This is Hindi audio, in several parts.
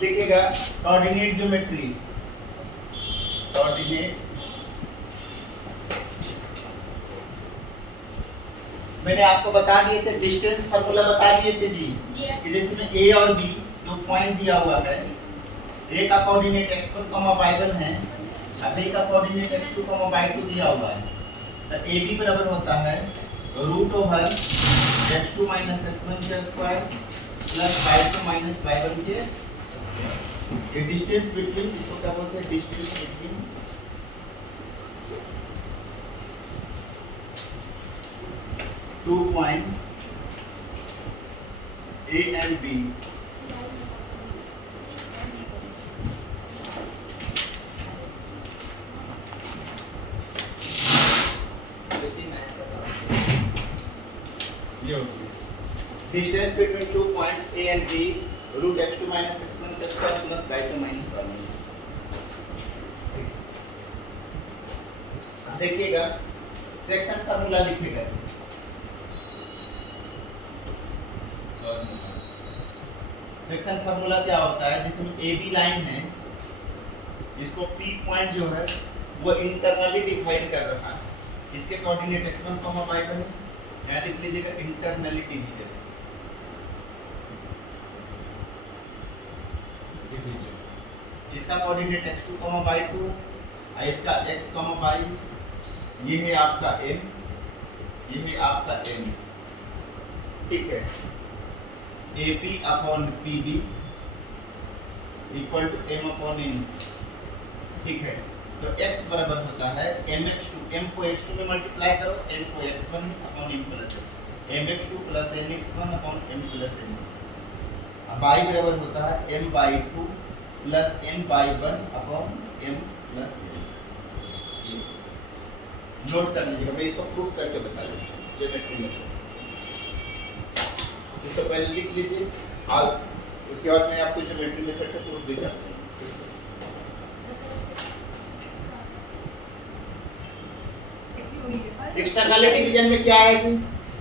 लिखेगा कोऑर्डिनेट ज्योमेट्री, कोऑर्डिनेट। मैंने आपको बता दिए थे डिस्टेंस फार्मूला बता दिए थे जी कि जिसमें ए और बी दो पॉइंट दिया हुआ है, ए का कोऑर्डिनेट x1, y1 है, अब बी का कोऑर्डिनेट x2, y2 दिया हुआ है। तो ए बी बराबर होता है root over x2 minus x1 के square plus y2 minus y1 के स्क्वायर। ये डिस्टेंस बिटवीन, इसको क्या बोलते हैं, distance between two point A and B। Distance between 2 points A and B root x2 minus x1 का square plus y2 minus y1। देखिएगा सेक्शन फार्मूला लिखेगा, सेक्शन फार्मूला क्या होता है, जिसमें ए बी लाइन है, इसको पी पॉइंट जो है वो इंटरनली डिवाइड कर रहा है, इसके कोऑर्डिनेट x1, y1 है, यहाँ लिख लीजिएगा इंटरनली डिवाइड। इसका कोऑर्डिनेट x2, y2 है, इसका x, y, ये है आपका m, ये है आपका m, ठीक है। AP upon PB equal to m upon n, ठीक है। तो x बराबर होता है mx2, m को x2 में मल्टीप्लाई करो, n को x1 upon m plus mx2 plus nx1 upon m plus n। अब y बराबर होता है m/2 plus m/1 upon m plus n। Note कर लीजिएगा, मैं इसको प्रूफ करके बता दूंगा ज्योमेट्री में। इसको पहले लिख लीजिए और उसके बाद मैं आपको ज्योमेट्री मेथड से प्रूफ भी करता हूं। एक्सटर्नली डिवीजन में क्या है जी,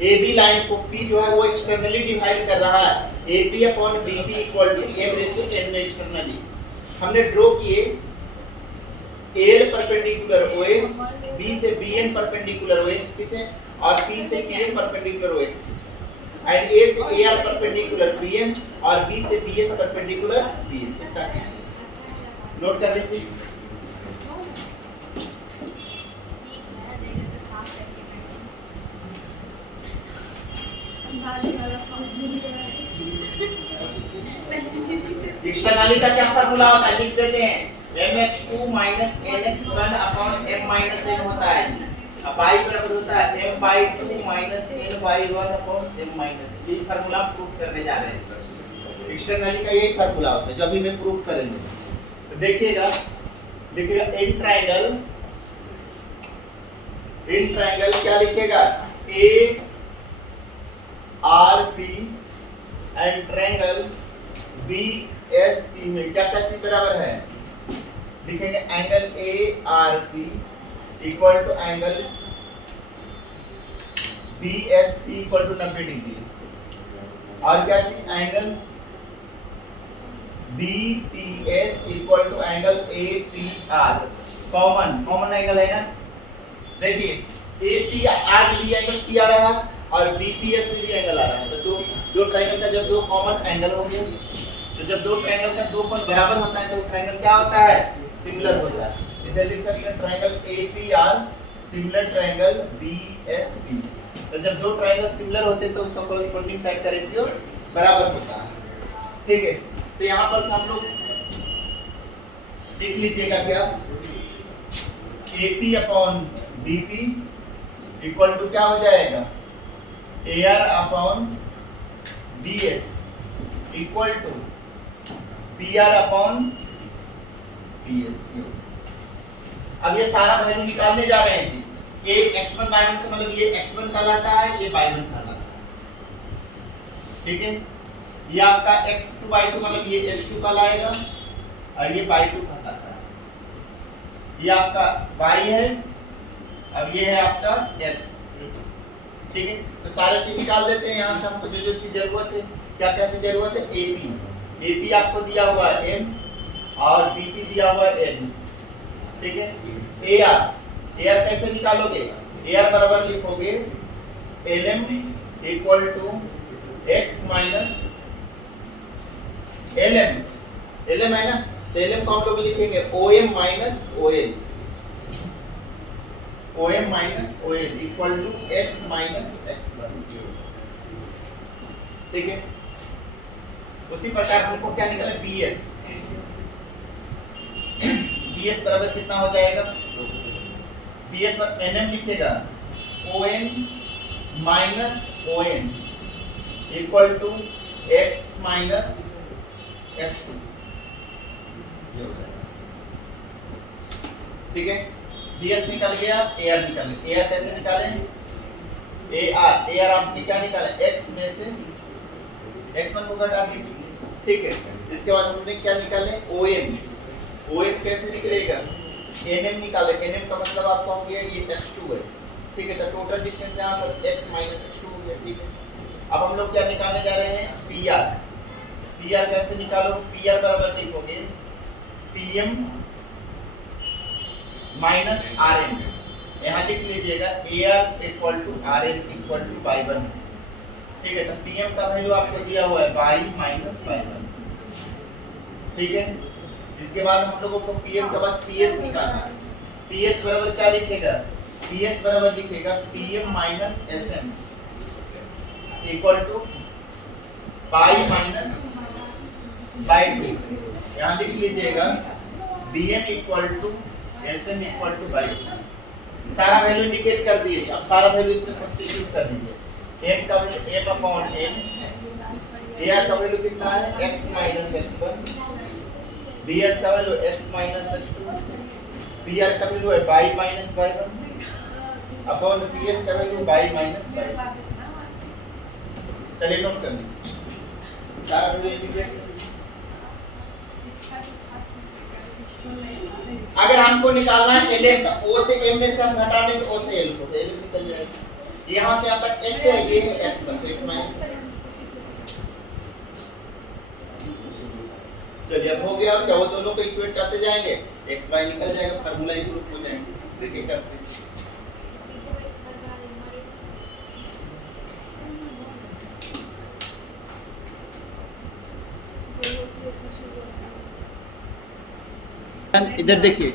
ए बी लाइन को P जो है वो एक्सटर्नली डिवाइड कर रहा है, AP upon BP equal to m ratio n में एक्सटर्नली हमने ड्रॉ किए AL परपेंडिकुलर OX, B से BN परपेंडिकुलर OX खींचे और P से PM परपेंडिकुलर OX खींचे, एंड A से AR परपेंडिकुलर PM और B से BS परपेंडिकुलर BN, इतना कीजिए। नोट कर लीजिए। एक्सटर्नली का क्या फार्मूला होता है, लिख देते हैं mx2 minus nx1 upon m minus n होता है। अब y बराबर होता है m/2 minus n/1 upon m minus n। इस फार्मूला प्रूफ करने जा रहे हैं। एक्सटर्नली का यही फार्मूला होता है जो अभी मैं प्रूफ करेंगे। तो देखिएगा, लिखिएगा इन ट्रायंगल क्या लिखेगा, A R P and triangle B S P में क्या क्या चीज बराबर है, लिखेंगे angle A R P equal to angle B S P equal to 90 degree, और क्या चीज angle B P S equal to angle A P R। Common angle है ना, देखिए A P R भी एंगल P आ रहा है और B P S भी एंगल आ रहा है। तो दो ट्रायंगल का जब दो कॉमन एंगल होंगे, तो जब दो ट्रायंगल का दो कोण बराबर होता है तो ट्रायंगल क्या होता है, सिमिलर होता है। इसे लिख सकते हैं triangle APR similar triangle BSP। तो जब दो ट्रायंगल सिमिलर होते हैं तो उसका कोरेस्पोंडिंग साइड का रेशियो बराबर होता है, ठीक है। तो यहाँ पर से हम लोग लिख लीजिएगा क्या, AP upon BP equal to क्या हो जाएगा, AR upon BS equal to PR upon BS। अब ये सारा वैल्यू निकालने जा रहे हैं जी। ये x1 y1 का मतलब ये x1 कहलाता है, ये y1 कहलाता है, ठीक है। ये आपका x2 y2 मतलब ये x2 कहलाएगा और ये y2 कहलाता है। ये आपका y है और ये है आपका x, ठीक है। तो सारा चीज निकाल देते हैं यहाँ से। हमको जो जो चीज जरूरत है, क्या क्या चीज जरूरत है, AP AP आपको दिया हुआ है M और BP दिया हुआ है N, ठीक है। AR कैसे निकालोगे? AR बराबर लिखोगे LM equal to x minus LM है ना, तो LM को हम लोग लिखेंगे OM minus OL equal to x minus x1, ठीक है। उसी प्रकार हमको क्या निकाला? PS बराबर कितना हो जाएगा? PS पर NM लिखेगा ON minus ON equal to x minus x2, ठीक है। DS निकल गया, AR निकल गया। AR कैसे निकालें? AR आपने क्या निकाला? x में से x1 को घटा दी, ठीक है। इसके बाद हमने क्या निकाले? OM कैसे निकलेगा? NM निकाले। NM का मतलब आपको हो गया ये x2 है, ठीक है। तो टोटल डिस्टेंस यहाँ से x माइनस x2 हो गया, ठीक है। अब हम लोग क्या निकालने जा रहे हैं? PR कैसे निकालो? PR बराबर लिखोगे PM माइनस RN, यहाँ लिख लीजिएगा AR equal to RN equal to y1, ठीक है। तो PM का वैल्यू आपको दिया हुआ है y माइनस y1, ठीक है। इसके बाद हम लोगों को PM के बाद PS निकालना है। PS बराबर क्या लिखेगा? PS बराबर लिखेगा PM minus SM equal to y minus y2, यहाँ लिख लीजिएगा BN equal to SN equal to y2। सारा वैल्यू इंडिकेट कर दिए। अब सारा वैल्यू इसमें सब्स्टिट्यूट कर दीजिए। M का value M upon N, AR का वैल्यू कितना है? x माइनस x1, BS का value x minus x2, PR का वैल्यू है y minus y1 upon PS का वैल्यू y माइनस y2। चलिए नोट कर लीजिए सारा वैल्यू इंडिकेट। अगर हमको निकालना है LM तो O से M में से हम घटा देंगे O से L को, तो L निकल जाएगा। यहाँ से यहाँ तक x है, ये है x पर, x माइनस। चलिए अब हो गया। और क्या वो दोनों को इक्वेट करते जाएंगे, x y निकल जाएगा, फार्मूला इक्वल हो जाएंगे। देखिए कैसे। इधर देखिए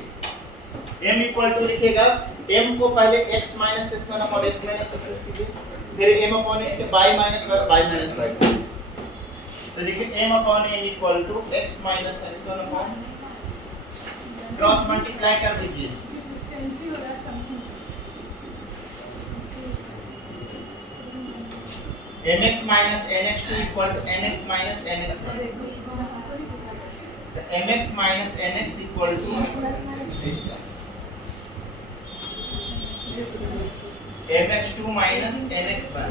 m इक्वल टू लिखेगा, m को पहले x minus x1 upon x minus x कीजिए, फिर m अपॉन n के y minus y minus y। तो देखिए m upon n equal to x minus x1 upon, cross multiply कर दीजिए। mx minus nx2 equal to nx minus nx1। mx minus nx equal to mx2 minus nx1।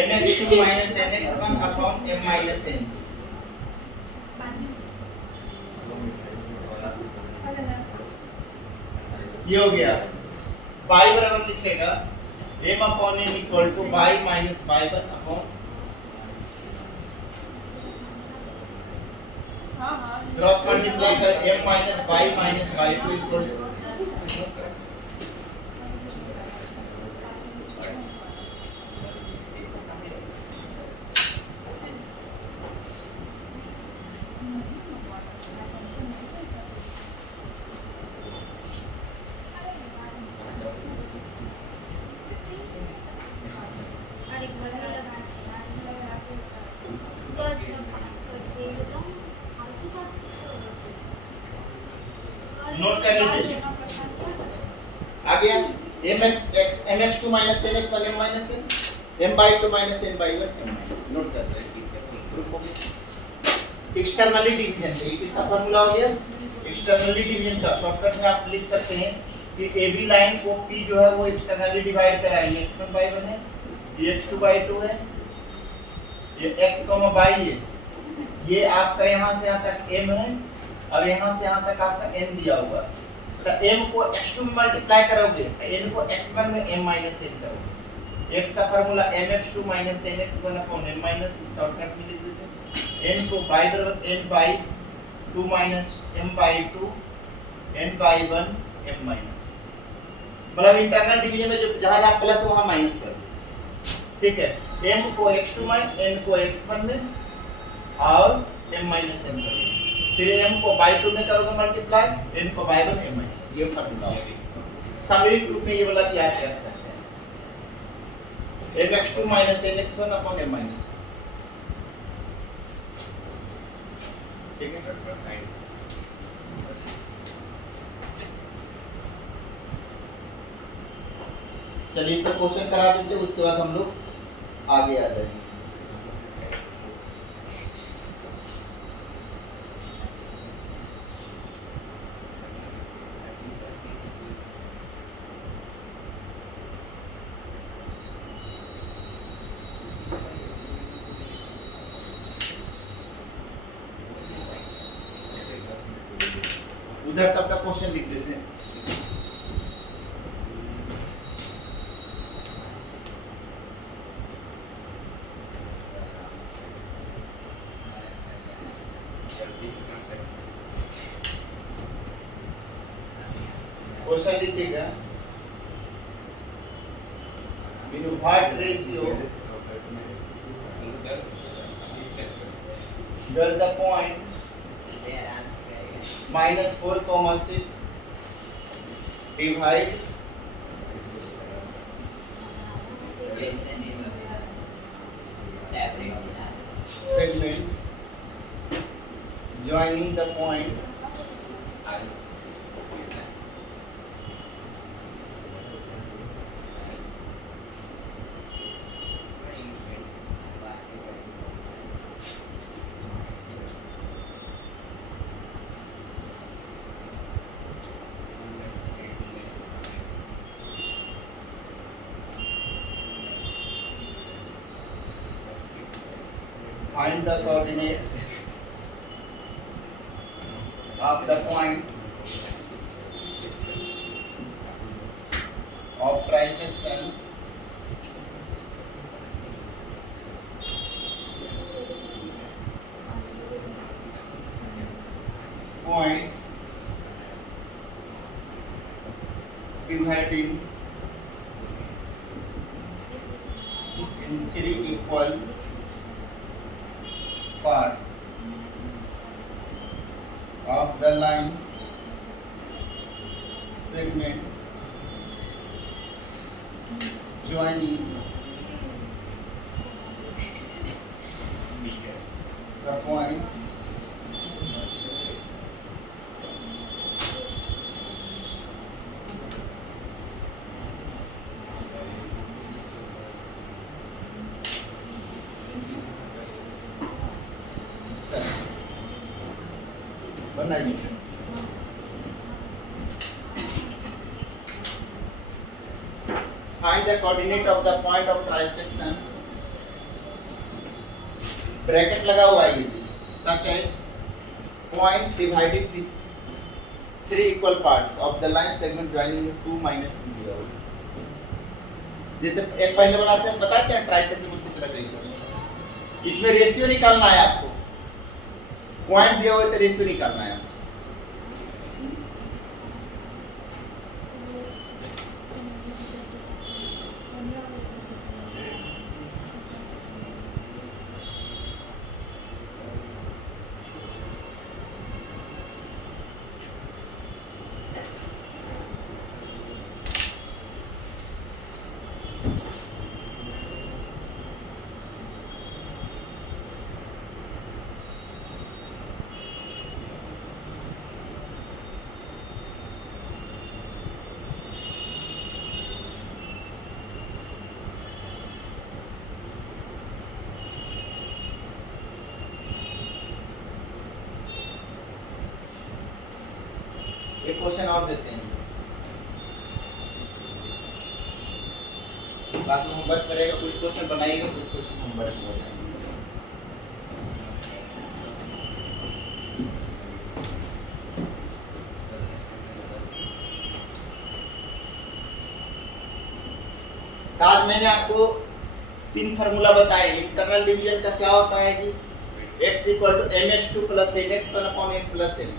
mx2 minus nx1 upon m minus n। ये हो गया। y बराबर लिखेगा m upon n equal to y minus y1 upon, cross multiply कर m minus y minus y2 equal to, note कर लीजिए। आ गया mx2 minus nx1 m minus n, m/2 minus n/1 note कर रहे हैं। एक्सटर्नली डिवीजन है, ये किसका फार्मूला हो गया? एक्सटर्नली डिवीजन का। शॉर्टकट में आप लिख सकते हैं कि AB लाइन को P जो है वो एक्सटर्नली डिवाइड कराइए, x1/1 है, ये x2/2 है, ये x, y है, ये आपका यहाँ से यहाँ तक m है और यहाँ से यहाँ तक आपका n दिया हुआ है। तो m को x2 में मल्टीप्लाई करोगे, n को x1 में m माइनस n करोगे। x का formula mx2 minus nx1 upon m minus shortcut में लिख देते हैं। n को y बराबर n by 2 minus m by 2 n by 1 m minus, मतलब इंटरनल डिवीजन में जो जहां आप प्लस वहां माइनस कर दो, ठीक है। m को x2 में, n को x1 में और m माइनस n करोगे, फिर m को बाई 2 में करोगे मल्टीप्लाई, n को बाई 1 m माइनस, ये फार्मूला है। सामरिक रूप में ये वाला याद रख सकते हैं, mx2 minus nx1 upon m minus, ठीक है। चलिए इसका क्वेश्चन करा देते हैं, उसके बाद हम लोग आगे आ जाएंगे। उधर तब तक क्वेश्चन लिख देते हैं। क्वेश्चन लिखिएगा, what ratio does the point minus 4,6 divide segment joining the point find the coordinate of the point of trisection point dividing in 3 equal parts of the line segment joining the point बनाइए। Find the coordinate of the point of trisection, bracket लगा हुआ है, ये सच है, point dividing the 3 equal parts of the line segment joining 2 minus 2 दिया हुआ है। जैसे एक पहले बनाते हैं, बताते हैं ट्राइसेक्शन उसी तरह का, इसमें रेशियो निकालना है आपको, पॉइंट दिया हुआ है तो रेशियो निकालना है आपको। एक क्वेश्चन और देते हैं, बाकी होमवर्क करेगा, कुछ क्वेश्चन बनाएगा, कुछ क्वेश्चन होमवर्क हो जाएगा। आज मैंने आपको 3 फार्मूला बताए। इंटरनल डिवीजन का क्या होता है जी, x equal to mx2 plus nx 1 upon n plus n,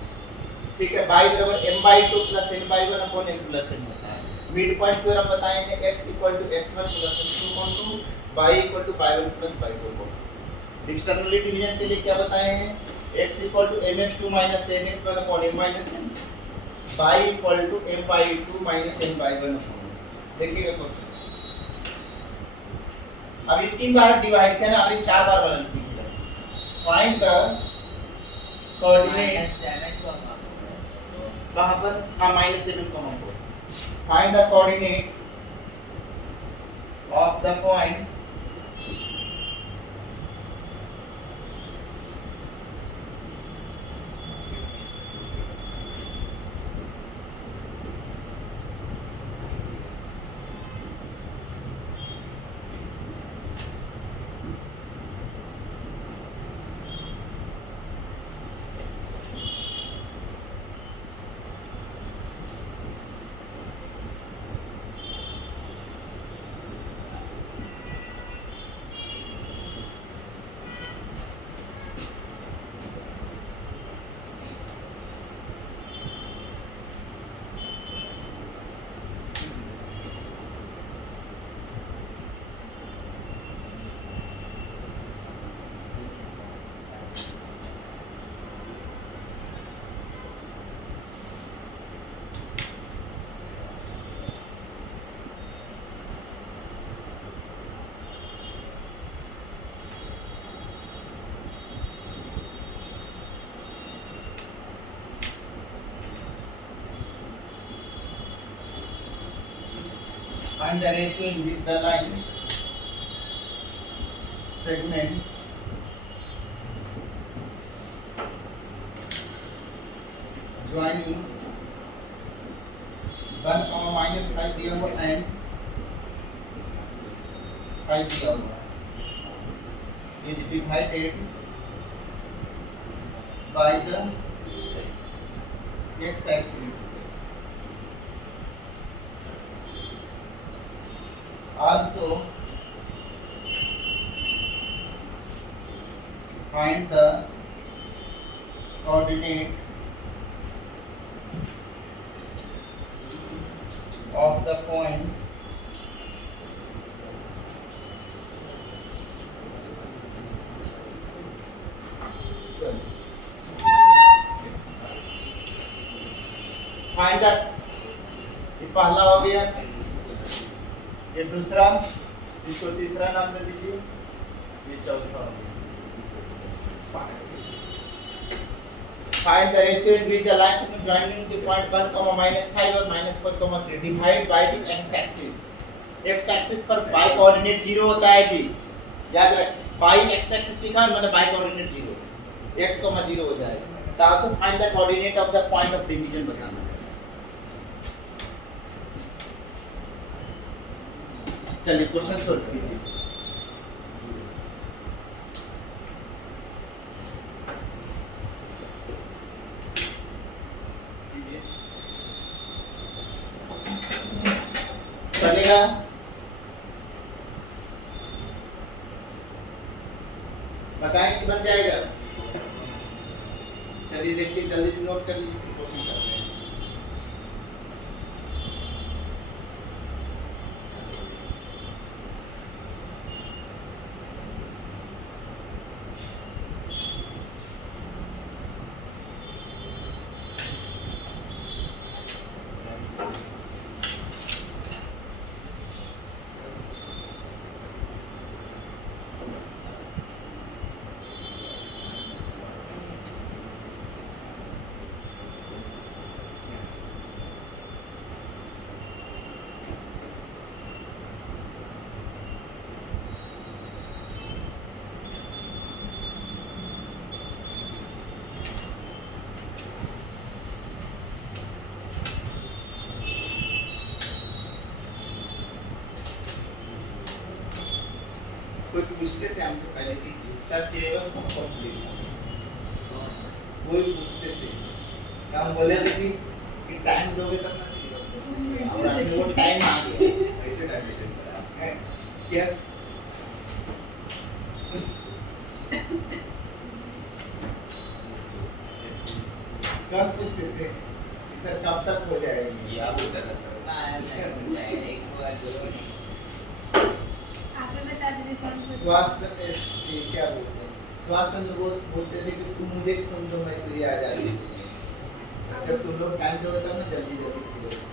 ठीक है, y बराबर m/2 plus n by 1 upon n plus n होता है। मिड पॉइंट थ्योरम बताएंगे x equal to x1 plus x2 upon 2, y equal to y1 plus y2 upon 2। External division के लिए क्या बताए हैं, x equal to mx2 minus nx 1 upon m minus n, y equal to m/2 minus n by 1 upon n। देखिएगा क्वेश्चन, अभी 3 बार डिवाइड किया ना, अभी 4 बार वाला लिखिए। फाइंड द कोऑर्डिनेट्स, कहां पर, हां -7 को हम find the coordinate of the point find the ratio in which the line segment joining 1, -5 दिया हुआ and 5 दिया हुआ is divided by the x axis। Also find the coordinate of the point find the, ये पहला हो गया, ये दूसरा, इसको तीसरा नाम दे दीजिए, ये चौथा हो गया। Find the ratio in which the lines are joining the point 1, -5 और -4, 3 divide by the x axis। x axis पर y कोऑर्डिनेट 0 होता है जी, याद रख, y x axis लिखा है मैंने, y कोऑर्डिनेट 0, x, 0 हो जाएगा। तो also find the coordinate of the point of division बताना। चलिए क्वेश्चन सोल्व कीजिए। चलेगा, बताएं कि बन जाएगा। चलिए देखिए, जल्दी से नोट कर लीजिए, क्वेश्चन करते हैं। कोई पूछते थे हमसे पहले कि सर सिलेबस कब कंप्लीट होगा, कोई पूछते थे, हम बोले थे कि टाइम दोगे तब ना सिलेबस, और वो टाइम आ गया। ऐसे टाइम है सर आप क्या कब पूछते थे कि सर कब तक हो जाएगी? या होता ना सर एक बार दो नहीं आपने बता दीजिए कौन सा सुभाष चंद्र ये क्या बोलते हैं, सुभाष चंद्र बोस बोलते थे कि तुम मुझे तुम तो मैं तुझे आ जाती। जब तुम लोग टाइम दोगे तब ना जल्दी जल्दी सिलेबस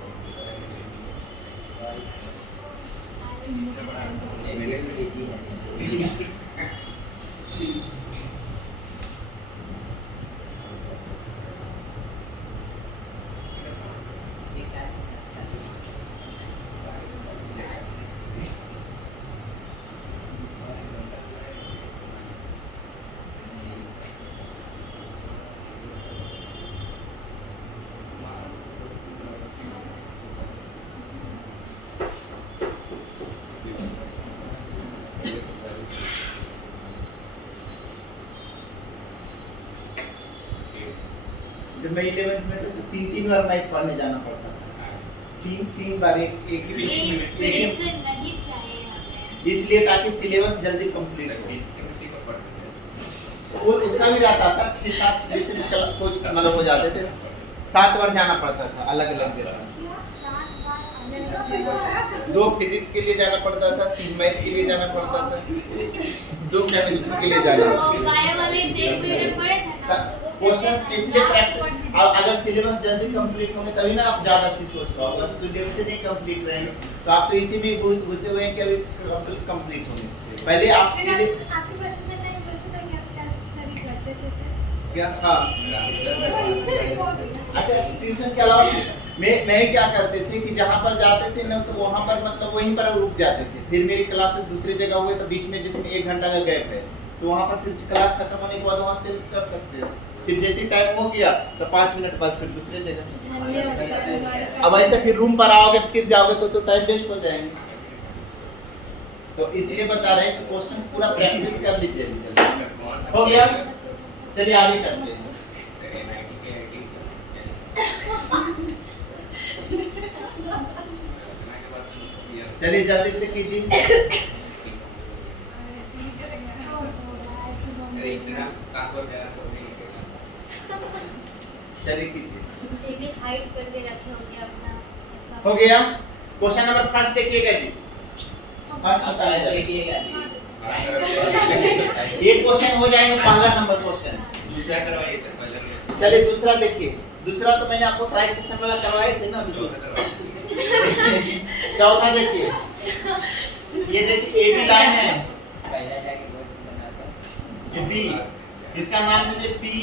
जब मैं 11th में था तो 3 बार मैथ पढ़ने जाना पड़ता था। 3 बार एक ही इंस्पिरेशन नहीं चाहिए हमें। इसलिए ताकि सिलेबस जल्दी कंप्लीट हो। वो उसका भी रहता था 6-7 जैसे कुछ मतलब हो जाते थे 7 बार जाना पड़ता था अलग अलग जगह। 7 बार अलग 2 फिजिक्स के लिए जाना पड़ता था, 3 मैथ के लिए जाना पड़ता था, 2 केमिस्ट्री के लिए जाना पड़ता था। बायो वाले एक महीने पढ़े थे ना तो वो क्वेश्चन इसलिए प्रैक्टिस अब अगर सिलेबस जल्दी कंप्लीट होंगे तभी ना आप ज्यादा चीज सोच पाओगे। बस सिलेबस से नहीं कंप्लीट रहेंगे तो आप तो इसी में घुसे हुए हैं कि अभी कंप्लीट होंगे। पहले आप सिलेबस आपके पास इतना टाइम बचता था कि आप सेल्फ स्टडी करते थे क्या हाँ अच्छा ट्यूशन के अलावा मैं क्या करते थे कि जहाँ पर जाते थे ना तो वहाँ पर मतलब वहीं पर रुक जाते थे। फिर मेरी क्लासेस दूसरी जगह हुए तो बीच में जिसमें 1 घंटा का गैप है तो वहाँ पर फिर क्लास खत्म होने के बाद वहाँ से कर सकते हो। फिर जैसे टाइम हो गया तो 5 मिनट बाद फिर दूसरे जगह। धन्यवाद। अब ऐसे फिर रूम पर आओगे फिर जाओगे तो टाइम वेस्ट हो जाएंगे। तो इसलिए बता रहे हैं कि क्वेश्चंस पूरा प्रैक्टिस कर लीजिए। हो गया चलिए आगे करते हैं। चलिए जल्दी से कीजिए। चलिए कीजिए। ये भी हाइड करके रखे होंगे अपना। हो गया क्वेश्चन नंबर फर्स्ट देखिएगा जी। एक क्वेश्चन हो जाएगा पहला नंबर क्वेश्चन। दूसरा करवाइए सर पहले। चलिए दूसरा देखिए। दूसरा तो मैंने आपको ट्राई सेक्शन वाला करवाए थे ना अभी। चौथा देखिए ये देखिए ए बी लाइन है पहले जाके बोर्ड बनाता ये बी इसका नाम दीजिए पी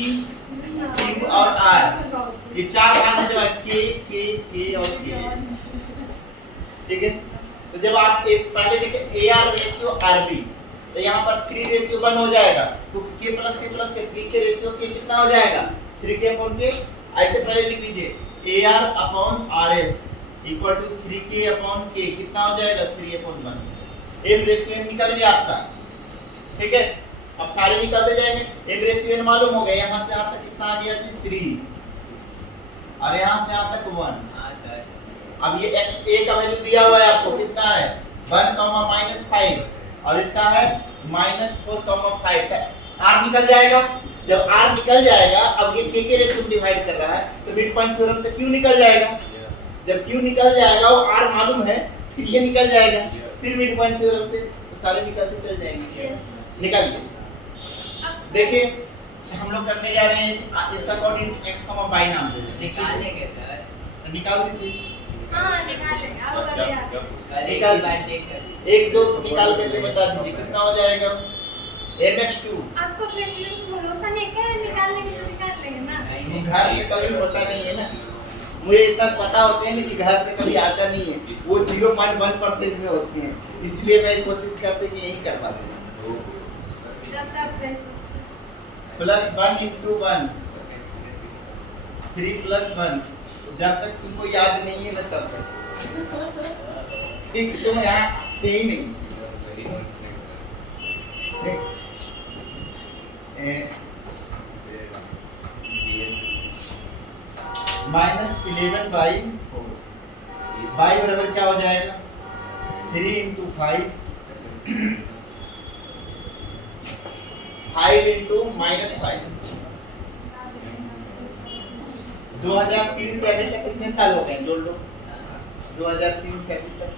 क्यू और आर। ये 4 भाग में जब के के के और के ठीक है। तो जब आप पहले लिखे A R ratio R B तो यहाँ पर 3:1 हो जाएगा क्योंकि के प्लस के 3 के रेशियो के कितना हो जाएगा 3 के अपॉन के। ऐसे पहले लिख लीजिए A R upon R S equal to 3 के अपॉन के कितना हो जाएगा 3/1। एम रेशियो एन निकल गया आपका ठीक है। अब सारे निकलते जाएंगे। एम रेशियो एन मालूम हो गया। यहाँ से यहाँ तक कितना आ गया जी 3 और यहाँ से यहाँ तक 1। हां सर। अब ये x a का वैल्यू दिया हुआ है आपको कितना है 1,-5 और इसका है -4,5 r निकल जाएगा। जब r निकल जाएगा अब ये k के रेशियो में डिवाइड कर रहा है तो मिड पॉइंट थ्योरम से q निकल जाएगा। जब q निकल जाएगा वो r मालूम है फिर ये निकल जाएगा फिर मिड पॉइंट थ्योरम से सारे निकलते चल जाएंगे। निकालिए देखिए हम लोग करने जा रहे हैं इसका कोऑर्डिनेट x, y नाम दे देते हैं। निकालने के सर तो निकाल दीजिए। हाँ निकाल लेंगे आप कर दिया। निकाल बार चेक कर 1 2 निकाल करके बता दीजिए कितना हो जाएगा mx2। आपको अपने स्टूडेंट को भरोसा नहीं है क्या निकाल लेंगे तो निकाल लेंगे ना। घर से कभी होता नहीं है ना। मुझे इतना पता होते हैं ना कि घर से कभी आता नहीं है वो 0.1% में होते हैं इसलिए मैं कोशिश करते कि यही करवा दें। जब तक सही +1 × 1 3 + 1 जब तक तुमको याद नहीं है ना तब तक ठीक तुम यहाँ थे ही नहीं। -11/4 y बराबर क्या हो जाएगा 3 × 5 5 इंटू -5। 2003 से अभी तक कितने साल हो गए जोड़ लो। 2003 से अभी तक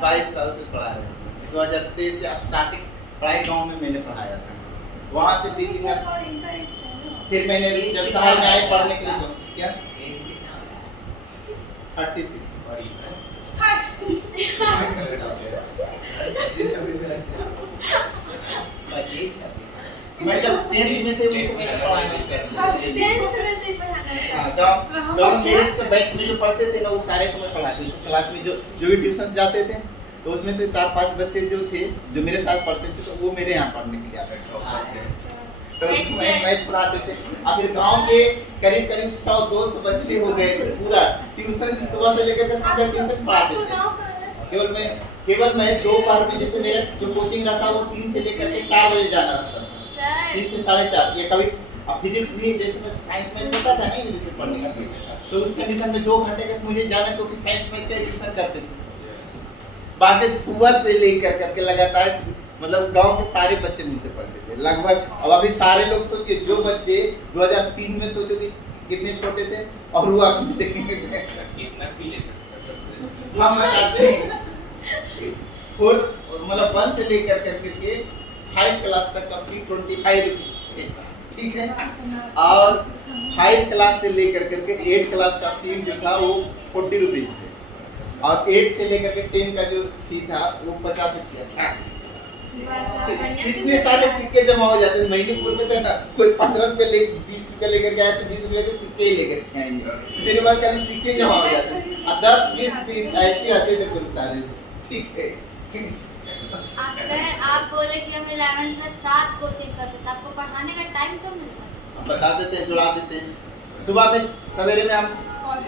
22 साल से पढ़ा रहे हैं। 2023 से स्टार्टिंग पढ़ाई गांव में मैंने पढ़ाया था, वहाँ से टीचिंग। फिर मैंने जब शहर में आए पढ़ने के लिए तो क्या एज कितना हो रहा 36। है 25 मैं जब 10th में थे उस समय पढ़ाना स्टार्ट किया। 10th में से ही पढ़ाना हाँ, था। तो मेरे से बैच में जो पढ़ते थे ना वो सारे को मैं पढ़ाती थी। क्लास में जो भी ट्यूशंस जाते थे तो उसमें से 4-5 बच्चे जो थे जो मेरे साथ पढ़ते थे तो वो मेरे यहाँ पढ़ने के लिए आते थे, तो उसको मैं मैथ पढ़ाते थे। और फिर गांव के करीब 100-200 बच्चे हो गए थे, पूरा ट्यूशन से सुबह से लेकर के शाम तक ट्यूशन पढ़ाते थे। केवल मैं दोपहर में, जैसे मेरा जो कोचिंग रहता वो 3 से लेकर के 4 बजे जाना रहता था, 3 से 4:30। ये कभी फिजिक्स भी, जैसे मैं साइंस में होता था ना इंग्लिश में पढ़ने का, तो उस कंडीशन में 2 घंटे का मुझे जाना, क्योंकि साइंस में ट्यूशन करते थे। बाकी सुबह से लेकर करके लगातार, मतलब गांव में सारे बच्चे मुझसे पढ़ते थे लगभग। अब अभी सारे लोग सोचिए, जो बच्चे 2003 में सोचो कि कितने छोटे थे और वो आप देखेंगे कितना फील है। हम बताते हैं मतलब 1 से लेकर करके 5 क्लास तक का फी 25 रुपीज थे, ठीक है। और 5 क्लास से लेकर करके 8 क्लास का फी जो था वो 40 रुपीज थे, और 8 से लेकर के 10 का जो फी था वो 50 रुपया था। इतने सारे सिक्के जमा हो जाते थे। महीने पूरे थे ना, कोई 15 रुपए ले 20 रुपए लेकर के आए तो 20 रुपए के सिक्के ही लेकर के आएंगे। मेरे पास खाली सिक्के जमा हो जाते थे, और 10, 20, 30 ऐसे आते थे कुल सारे, ठीक है। सर आप बोले कि हम 11th में 7 कोचिंग करते थे, आपको पढ़ाने का टाइम कब मिलता है? हम बता देते हैं, जुड़ा देते हैं। सुबह में सवेरे में हम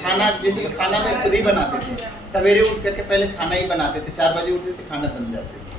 खाना, जैसे खाना में खुद ही बनाते थे। सवेरे उठ करके पहले खाना ही बनाते थे, 4 बजे उठते थे, खाना बन जाते थे।